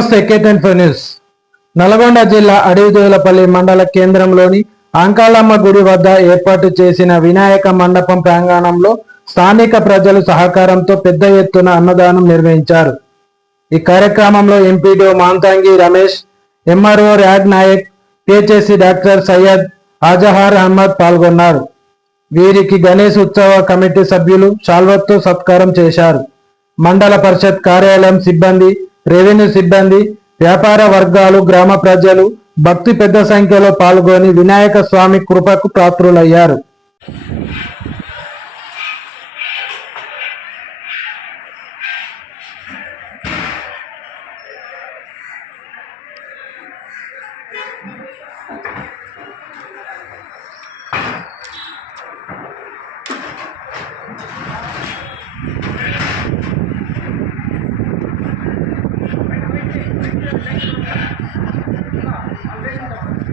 నమస్తే కేటెన్ న్యూస్. నల్గొండ జిల్లా అడవిదేవులపల్లి మండల కేంద్రంలోని అంకాలమ్మ గుడి వద్ద ఏర్పాటు చేసిన వినాయక మండపం ప్రాంగణంలో స్థానిక ప్రజలు సహకారంతో పెద్ద ఎత్తున అన్నదానం నిర్వహించారు. ఈ కార్యక్రమంలో MPDO Mantangi Ramesh MRO Rag Naik PHSC doctor Syed Azhar Ahmed పాల్గొన్నారు. వీరికి గణేష్ ఉత్సవ కమిటీ సభ్యులు శాల్వత్తో సత్కారం చేశారు. మండల పరిషత్ కార్యాలయం సిబ్బంది రెవెన్యూ సిబ్బంది వ్యాపార వర్గాలు గ్రామ ప్రజలు భక్తి పెద్ద సంఖ్యలో పాల్గొని వినాయక స్వామి కృపకు పాత్రులయ్యారు.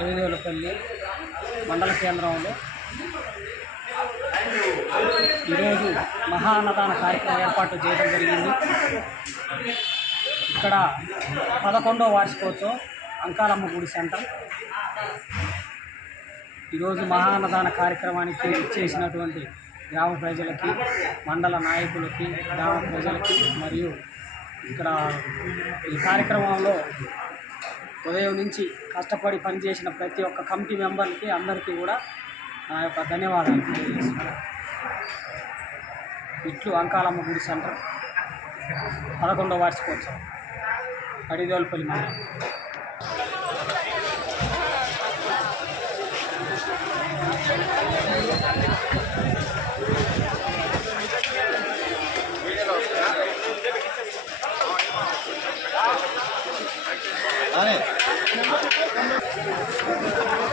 అడవిదేవులపల్లి మండల కేంద్రంలో ఈరోజు మహా అన్నదాన కార్యక్రమం ఏర్పాటు చేయడం జరిగింది. ఇక్కడ పదకొండవ వార్షికోత్సవం అంకాలమ్మ గుడి సెంటర్. ఈరోజు మహా అన్నదాన కార్యక్రమానికి ఇచ్చేసినటువంటి గ్రామ ప్రజలకి మండల నాయకులకి గ్రామ ప్రజలకి మరియు ఇక్కడ ఈ కార్యక్రమంలో ఉదయం నుంచి కష్టపడి పనిచేసిన ప్రతి ఒక్క కమిటీ మెంబర్కి అందరికీ కూడా నా యొక్క ధన్యవాదాలు తెలియజేస్తున్నాను. ఇట్లు అంకాలమ్మ గుడి సెంటర్ పదకొండవ వార్షికోత్సవం అడిదోల్పల్లి మండలం.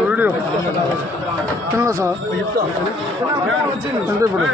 వీడియో తిన్నా సార్ అంటే ఇప్పుడు